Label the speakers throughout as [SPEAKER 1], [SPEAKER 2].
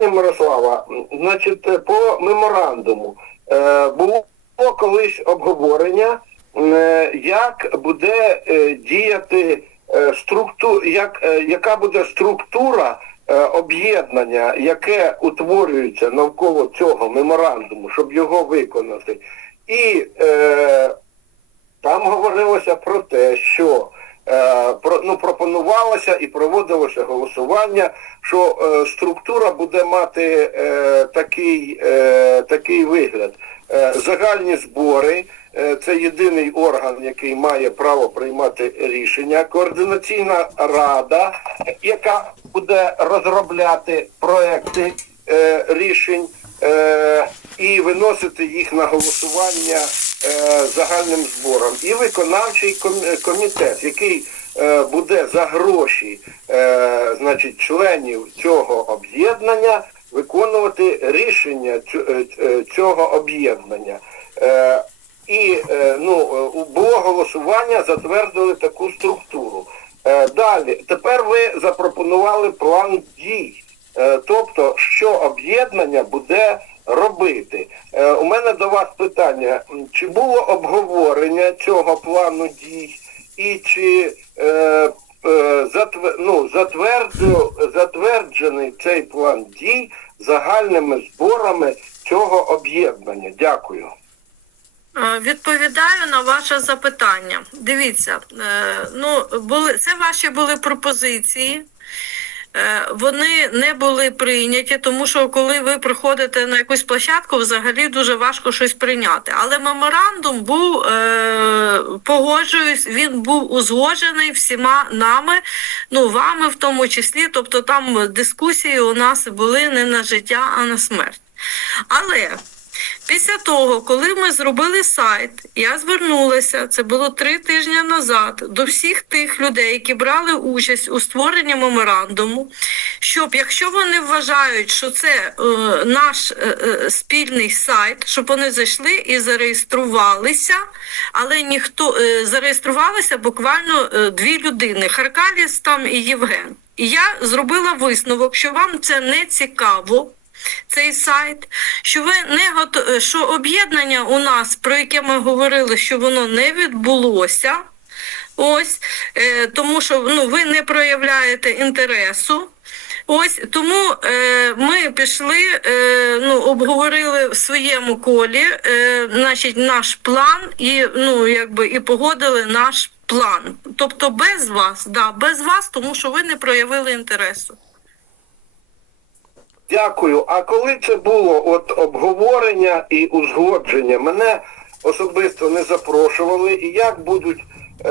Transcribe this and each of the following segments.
[SPEAKER 1] Мирослава, значить, по меморандуму е, було колись обговорення, е, як буде е, діяти е, структу, як, яка буде структура об'єднання, яке утворюється навколо цього меморандуму, щоб його виконати. І е, там говорилося про те, що ну, пропонувалося і проводилося голосування, що е, структура буде мати е, такий, е, такий вигляд. Е, загальні збори е, це єдиний орган, який має право приймати рішення. Координаційна рада, яка буде розробляти проекти е, рішень е, і виносити їх на голосування е, загальним збором. І виконавчий комітет, який е, буде за гроші е, значить, членів цього об'єднання виконувати рішення е, е, цього об'єднання. Е, і е, ну, е, було голосування, затвердили таку структуру. Е, Далі, тепер ви запропонували план дій. Е, Тобто, що об'єднання буде робити. Е, У мене до вас питання: чи було обговорення цього плану дій, і чи е, е, затвер- ну, затвердив- затверджений цей план дій загальними зборами цього об'єднання? Дякую.
[SPEAKER 2] Е, Відповідаю на ваше запитання. Дивіться, е, ну були це ваші були пропозиції. Е, Вони не були прийняті, тому що коли ви приходите на якусь площадку, взагалі дуже важко щось прийняти. Але меморандум був е, погоджуюсь, він був узгоджений всіма нами, ну вами в тому числі. Тобто там дискусії у нас були не на життя, а на смерть. Але Після того, коли ми зробили сайт, я звернулася, це було три тижні назад, до всіх тих людей, які брали участь у створенні меморандуму, щоб якщо вони вважають, що це е, наш е, е, спільний сайт, щоб вони зайшли і зареєструвалися, але ніхто е, зареєструвалися буквально е, дві людини: Харкаліс там і Євген. І я зробила висновок, що вам це не цікаво цей сайт, що ви не гото... що об'єднання у нас, про яке ми говорили, що воно не відбулося. Ось е, тому, що ну ви не проявляєте інтересу. Ось тому е, ми пішли, е, ну обговорили в своєму колі, е, значить, наш план і ну якби і погодили наш план. Тобто без вас, да, без вас, тому що ви не проявили інтересу.
[SPEAKER 1] Дякую. А коли це було от обговорення і узгодження, мене особисто не запрошували, і як будуть. Е,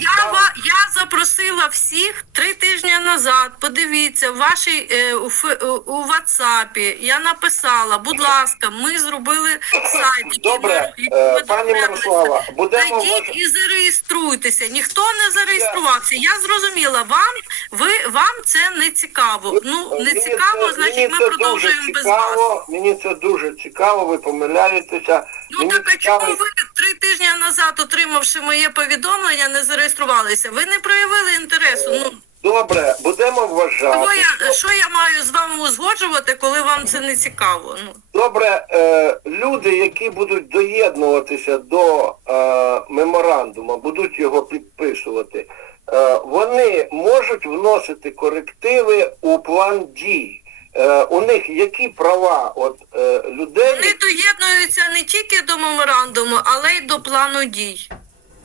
[SPEAKER 2] Я, ва- я запросила всіх три тижні назад. Подивіться, в вашій е, у, фе- у, у WhatsApp я написала, будь ласка, ми зробили сайт. який
[SPEAKER 1] Добре,
[SPEAKER 2] який
[SPEAKER 1] е, пані. Мирослава, будемо
[SPEAKER 2] Зайдіть і зареєструйтеся. Ніхто не зареєструвався. Я зрозуміла, вам ви вам це не цікаво. Ну не
[SPEAKER 1] Мені
[SPEAKER 2] цікаво,
[SPEAKER 1] це-
[SPEAKER 2] значить ми продовжуємо без вас.
[SPEAKER 1] цікаво, Мені це дуже цікаво, ви помиляєтеся.
[SPEAKER 2] Ну
[SPEAKER 1] Мені
[SPEAKER 2] так а чому ви три тижні назад, отримавши моє повідомлення, не зареєструвалися? Ви не проявили інтересу. Ну
[SPEAKER 1] Добре, будемо вважати.
[SPEAKER 2] Що я,
[SPEAKER 1] що-
[SPEAKER 2] я маю з вами узгоджувати, коли вам це не цікаво? Ну
[SPEAKER 1] Добре, е, люди, які будуть доєднуватися до е, меморандуму, будуть його підписувати, е, вони можуть вносити корективи у план дій. Е, у них які права от е, людей,
[SPEAKER 2] вони доєднуються не тільки до меморандуму, але й до плану дій.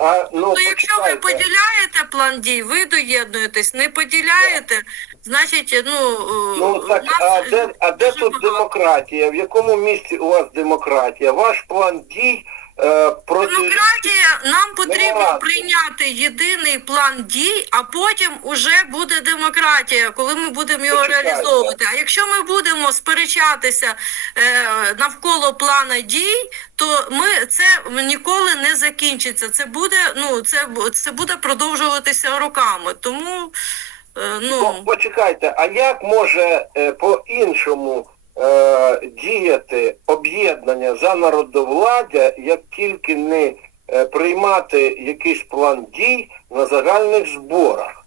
[SPEAKER 1] А ну,
[SPEAKER 2] Ну, якщо ви поділяєте план дій, ви доєднуєтесь. Не поділяєте, значить, ну, е,
[SPEAKER 1] Ну так,
[SPEAKER 2] нас
[SPEAKER 1] а де, а де тут демократія? В якому місці у вас демократія? Ваш план дій проти
[SPEAKER 2] Демократія нам потрібно прийняти єдиний план дій, а потім уже буде демократія, коли ми будемо його
[SPEAKER 1] Почекайте.
[SPEAKER 2] реалізовувати. А якщо ми будемо сперечатися е, навколо плана дій, то ми це ніколи не закінчиться. Це буде ну це, це буде продовжуватися роками. Тому е,
[SPEAKER 1] Ну, почекайте, а як може е, по-іншому е, діяти об'єднання за народовладдя, як тільки не е, приймати якийсь план дій на загальних зборах?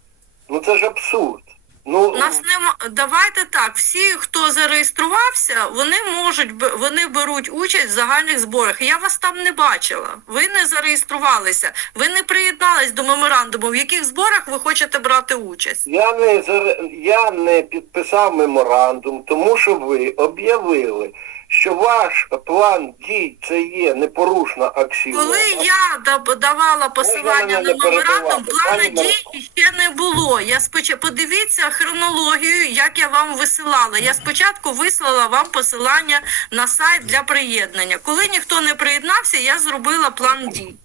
[SPEAKER 1] Ну це ж абсурд. Ну,
[SPEAKER 2] Нас нема. Давайте так. Всі, хто зареєструвався, вони можуть вони беруть участь в загальних зборах. Я вас там не бачила. Ви не зареєструвалися, ви не приєднались до меморандуму. В яких зборах ви хочете брати участь?
[SPEAKER 1] Я не заре- я не підписав меморандум, тому що ви об'явили, що ваш план дій це є непорушна аксіома.
[SPEAKER 2] Коли я давала посилання на меморандум, плану дій ще не було. Я спочатку подивіться хронологію, як я вам висилала. Я спочатку вислала вам посилання на сайт для приєднання. Коли ніхто не приєднався, я зробила план дій.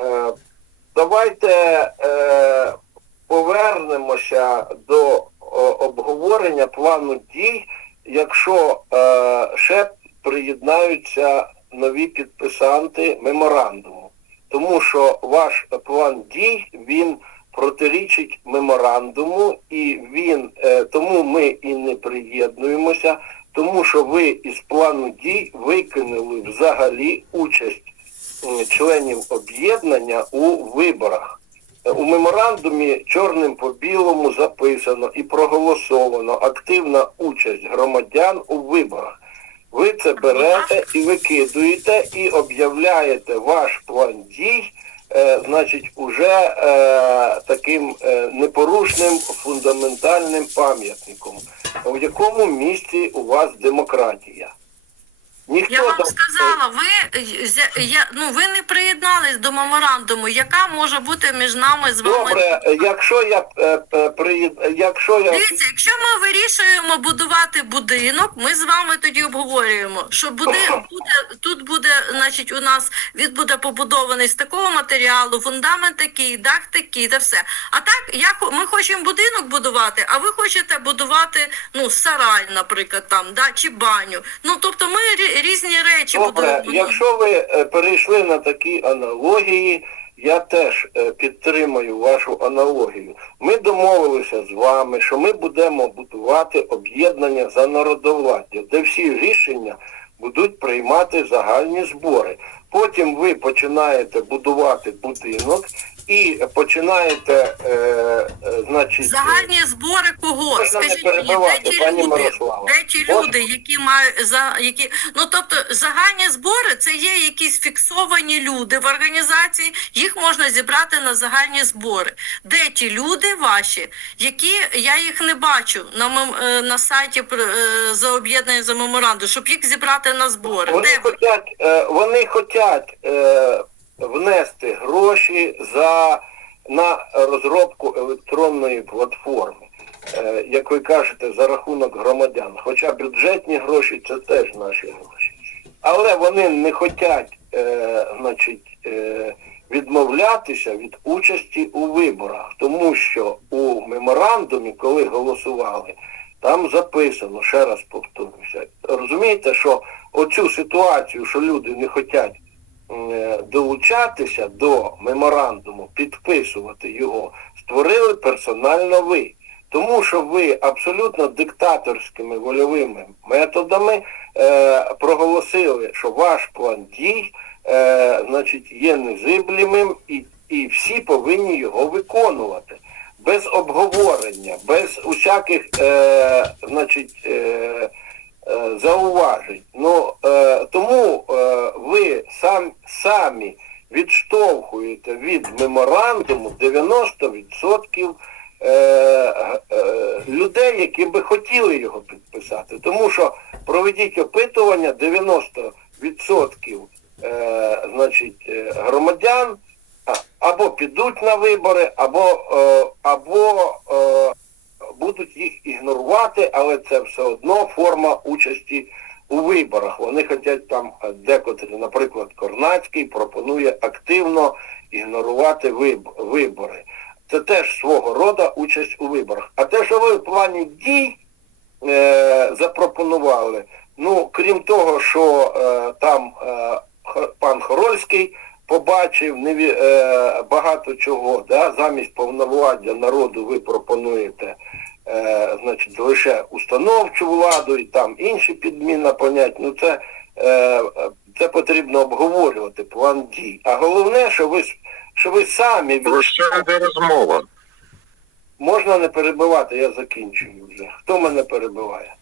[SPEAKER 1] Е, Давайте е, повернемося до о, обговорення плану дій, якщо е, ще приєднаються нові підписанти меморандуму. Тому що ваш план дій він протирічить меморандуму, і він е, тому ми і не приєднуємося, тому що ви із плану дій викинули взагалі участь членів об'єднання у виборах. У меморандумі чорним по білому записано і проголосовано активна участь громадян у виборах. Ви це берете і викидуєте, і об'являєте ваш план дій, е, значить, уже е, таким е, непорушним фундаментальним пам'ятником. В якому місці у вас демократія? Ніхто
[SPEAKER 2] Я вам
[SPEAKER 1] там-
[SPEAKER 2] сказала, ви я ну ви не приєднались до меморандуму. Яка може бути між нами з вами?
[SPEAKER 1] Добре, якщо я е, е, якщо я
[SPEAKER 2] Дивіться, якщо ми вирішуємо будувати будинок, ми з вами тоді обговорюємо, що буде, буде тут буде, значить, у нас він буде побудований з такого матеріалу, фундамент такий, дах такий, та все. А так, я хо- ми хочемо будинок будувати, а ви хочете будувати ну сарай, наприклад, там, да, чи баню. Ну тобто ми різні речі
[SPEAKER 1] добре,
[SPEAKER 2] будуємо.
[SPEAKER 1] якщо ви е, перейшли на такі аналогії, я теж е, підтримую вашу аналогію. Ми домовилися з вами, що ми будемо будувати об'єднання за народовладдя, де всі рішення будуть приймати загальні збори. Потім ви починаєте будувати будинок і починаєте, е, е, значить,
[SPEAKER 2] Загальні збори кого?
[SPEAKER 1] Можна не
[SPEAKER 2] Скажіть мені,
[SPEAKER 1] перебивати,
[SPEAKER 2] де ті
[SPEAKER 1] пані
[SPEAKER 2] люди?
[SPEAKER 1] Мирослава.
[SPEAKER 2] Де ті
[SPEAKER 1] Можна?
[SPEAKER 2] люди, які мають за які ну тобто загальні збори це є якісь фіксовані люди в організації, їх можна зібрати на загальні збори. Де ті люди ваші, які я їх не бачу на мем- е, на сайті е, за об'єднання за меморандум, щоб їх зібрати на збори.
[SPEAKER 1] Вони
[SPEAKER 2] Де ви?
[SPEAKER 1] хотять, е, вони хотять е, внести гроші за на розробку електронної платформи, е, як ви кажете, за рахунок громадян. Хоча бюджетні гроші це теж наші гроші. Але вони не хочуть, е, значить, е, відмовлятися від участі у виборах, тому що у меморандумі, коли голосували, там записано, ще раз повторюся, розумієте, що оцю ситуацію, що люди не хочуть долучатися до меморандуму, підписувати його, створили персонально ви. Тому що ви абсолютно диктаторськими вольовими методами е, проголосили, що ваш план дій е, значить, є незиблемим і, і всі повинні його виконувати. Без обговорення, без усяких е, значить, е, е, зауважень. Ну, е, тому е, ви сам, самі відштовхуєте від меморандуму 90% е, е, людей, які би хотіли його підписати. Тому що проведіть опитування 90% е, значить, е, громадян або підуть на вибори, або, е, або е, будуть їх ігнорувати, але це все одно форма участі у виборах. Вони хочуть там е, декотрі, наприклад, Корнацький пропонує активно ігнорувати вибори. Це теж свого роду участь у виборах. А те, що ви в плані дій е, запропонували, ну, крім того, що е, там е, пан Хорольський побачив неві, е, багато чого, да, замість повновладдя народу ви пропонуєте е, значить, лише установчу владу і там інші підміна понять. Ну це, е, це потрібно обговорювати план дій. А головне, що ви, що ви самі
[SPEAKER 3] Про що йде розмова?
[SPEAKER 1] Можна не перебивати, я закінчую вже. Хто мене перебиває?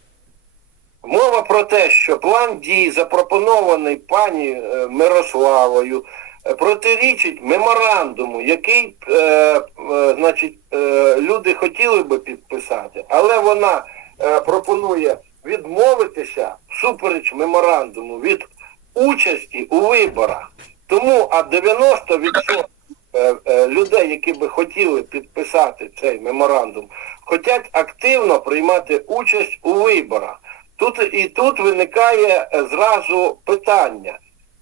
[SPEAKER 1] Мова про те, що план дій, запропонований пані е, Мирославою, протирічить меморандуму, який е, е, значить, е, люди хотіли би підписати, але вона е, пропонує відмовитися всупереч меморандуму від участі у виборах. Тому а 90% е, е, людей, які би хотіли підписати цей меморандум, хочуть активно приймати участь у виборах. Тут і тут виникає е, зразу питання,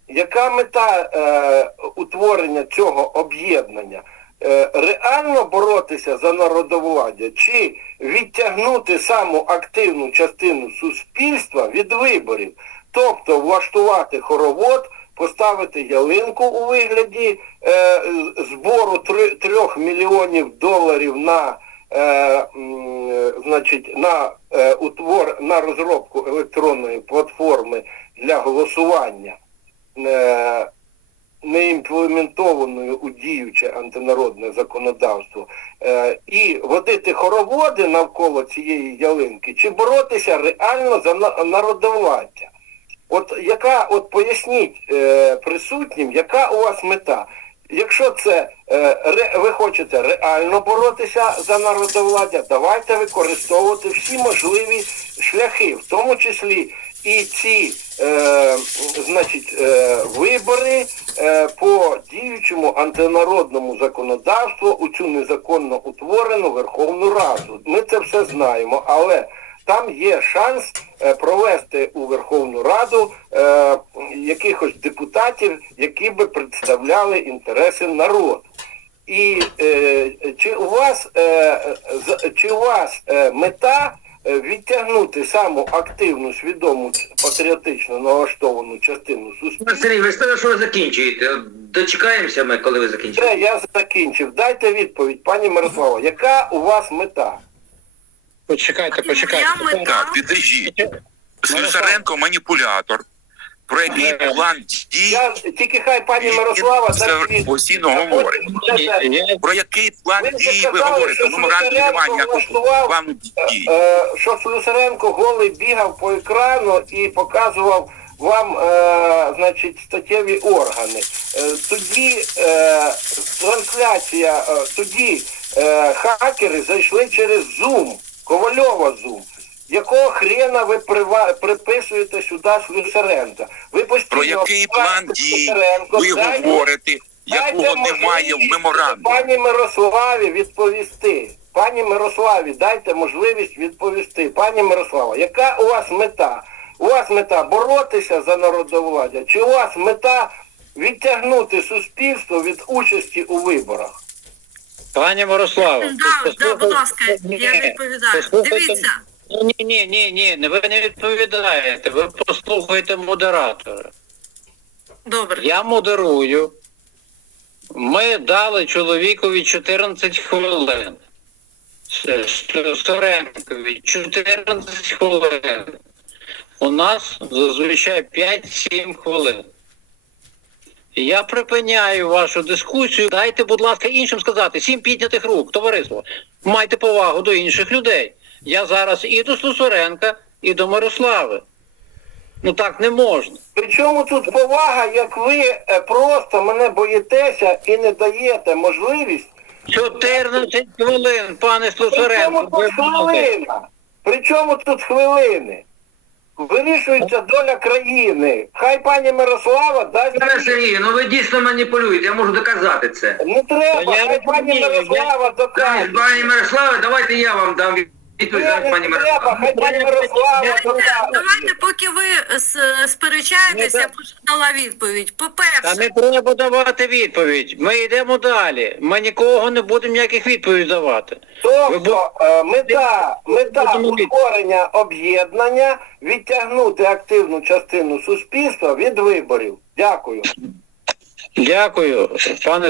[SPEAKER 1] яка мета е, утворення цього об'єднання? Е, реально боротися за народовладдя чи відтягнути саму активну частину суспільства від виборів, тобто влаштувати хоровод, поставити ялинку у вигляді е, збору три- трьох мільйонів доларів на е, значить, на е, утвор на розробку електронної платформи для голосування, не імплементованою у діюче антинародне законодавство, е, і водити хороводи навколо цієї ялинки, чи боротися реально за народовладдя. От яка, от поясніть е, присутнім, яка у вас мета? Якщо це е, ре, ви хочете реально боротися за народовладдя, давайте використовувати всі можливі шляхи, в тому числі і ці е, значить, е, вибори е, по діючому антинародному законодавству у цю незаконно утворену Верховну Раду. Ми це все знаємо, але там є шанс провести у Верховну Раду якихось депутатів, які би представляли інтереси народу. І е, чи у вас е, чи у вас е, мета відтягнути саму активну, свідому, патріотично налаштовану частину суспільства?
[SPEAKER 3] Сергій, ви сказали, що ви закінчуєте. Дочекаємося ми, коли ви закінчите.
[SPEAKER 1] Все, я закінчив. Дайте відповідь, пані Мирослава, яка у вас мета?
[SPEAKER 4] Почекайте, почекайте.
[SPEAKER 2] Моя мета-
[SPEAKER 5] Так, підождіть. Слюсаренко маніпулятор, про який
[SPEAKER 4] Е,
[SPEAKER 5] план дій
[SPEAKER 1] Я тільки хай пані Мирослава
[SPEAKER 5] постійно говорить. Про який план дій ви говорите?
[SPEAKER 1] що
[SPEAKER 5] Ну, меморандумі немає ніякого плану дій.
[SPEAKER 1] Е, що Слюсаренко голий бігав по екрану і показував вам, е, значить, статтєві органи. Е, тоді е, трансляція, е, тоді е, хакери зайшли через Zoom, Ковальова Zoom. Якого хрена ви прива- приписуєте сюди Слюсаренка? Ви постійно
[SPEAKER 5] Про який план дій ви говорите,
[SPEAKER 1] Дайте
[SPEAKER 5] якого немає в меморандумі?
[SPEAKER 1] Пані Мирославі відповісти. Пані Мирославі, дайте можливість відповісти. Пані Мирослава, яка у вас мета? У вас мета боротися за народовладдя? Чи у вас мета відтягнути суспільство від участі у виборах?
[SPEAKER 4] пані Мирослава.
[SPEAKER 2] Да, да, будь ласка, я відповідаю. Дивіться,
[SPEAKER 4] Ні, ні, ні, ні, не- ви не відповідаєте. Ви послухайте модератора.
[SPEAKER 2] добре.
[SPEAKER 4] Я модерую. Ми дали чоловікові 14 хвилин. Соренкові 14 хвилин. У нас зазвичай 5-7 хвилин. Я припиняю вашу дискусію. Дайте, будь ласка, іншим сказати. Сім піднятих рук, товариство. Майте повагу до інших людей. Я зараз і до Сусоренка, і до Мирослави. Ну так не можна.
[SPEAKER 1] Причому тут повага, як ви е, просто мене боїтеся і не даєте можливість
[SPEAKER 4] 14 хвилин, пане
[SPEAKER 1] При чому тут хвилина? При чому тут хвилини? Вирішується доля країни. Хай пані Мирослава дасть.
[SPEAKER 3] Пане Сергію, ну ви дійсно маніпулюєте, я можу доказати це.
[SPEAKER 1] Не треба, хай пані Мирослава докаже.
[SPEAKER 3] Пані Мирославе, давайте я вам дам пані
[SPEAKER 1] Мирослава
[SPEAKER 2] Давайте, поки ви сперечаєтеся, я дала відповідь.
[SPEAKER 4] Та
[SPEAKER 2] По-перше,
[SPEAKER 4] не треба давати відповідь. Ми йдемо далі. Ми нікого не будемо ніяких відповідей давати.
[SPEAKER 1] Тобто е, мета, мета утворення об'єднання відтягнути активну частину суспільства від виборів. Дякую.
[SPEAKER 4] Дякую, пане